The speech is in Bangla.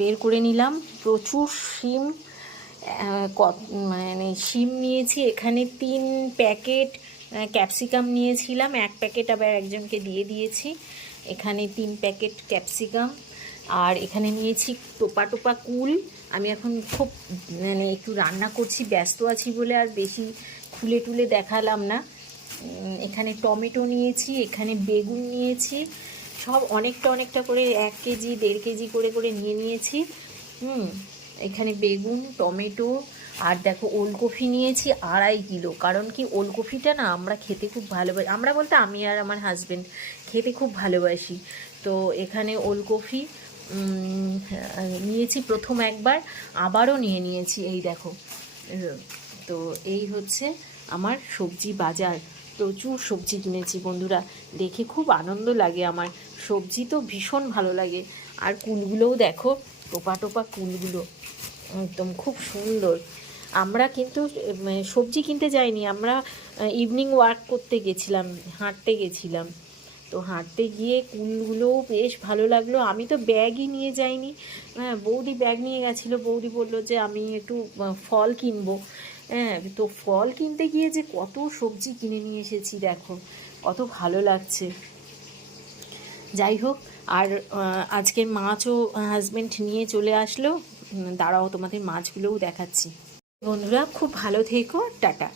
বের করে নিলাম। প্রচুর শিম, মানে শিম নিয়েছি এখানে 3 প্যাকেট। ক্যাপসিকাম নিয়েছিলাম, 1 প্যাকেট আবার একজনকে দিয়ে দিয়েছি। এখানে 3 প্যাকেট ক্যাপসিকাম। আর এখানে নিয়েছি টোপা টোপা কুল। আমি এখন খুব মানে একটু রান্না করছি, ব্যস্ত আছি বলে আর বেশি খুলে টুলে দেখালাম না। এখানে টমেটো নিয়েছি, এখানে বেগুন নিয়েছি, সব অনেকটা অনেকটা করে 1 কেজি 1.5 কেজি করে করে নিয়ে নিয়েছি। এখানে বেগুন, টমেটো, আর দেখো ওলকপি নিয়েছি 2.5 কিলো। কারণ কি, ওলকপিটা না আমরা খেতে খুব ভালোবাসি, আমরা বলতে আমি আর আমার হাজব্যান্ড খেতে খুব ভালোবাসি। তো এখানে ওলকপি নিয়েছি প্রথম একবার, আবারও নিয়ে নিয়েছি, এই দেখো। তো এই হচ্ছে আমার সবজি বাজার। প্রচুর সবজি কিনেছি বন্ধুরা, দেখে খুব আনন্দ লাগে আমার। সবজি তো ভীষণ ভালো লাগে। আর কুলগুলোও দেখো, টোপা টোপা কুলগুলো একদম খুব সুন্দর। আমরা কিন্তু সবজি কিনতে যাইনি, আমরা ইভিনিং ওয়াক করতে গেছিলাম, হাঁটতে গেছিলাম। তো হাঁটতে গিয়ে কুলগুলোও বেশ ভালো লাগলো। আমি তো ব্যাগই নিয়ে যাইনি, হ্যাঁ, বৌদি ব্যাগ নিয়ে গেছিলো। বৌদি বললো যে আমি একটু ফল কিনবো। হ্যাঁ, তো ফল কিনতে গিয়ে যে কত সবজি কিনে নিয়ে এসেছি দেখো, কত ভালো লাগছে। যাই হোক, আর আজকের মাছও হাজব্যান্ড নিয়ে চলে আসলো। দাঁড়াও, তোমাদের মাছগুলোও দেখাচ্ছি। বন্ধুরা খুব ভালো থেকো, টাটা।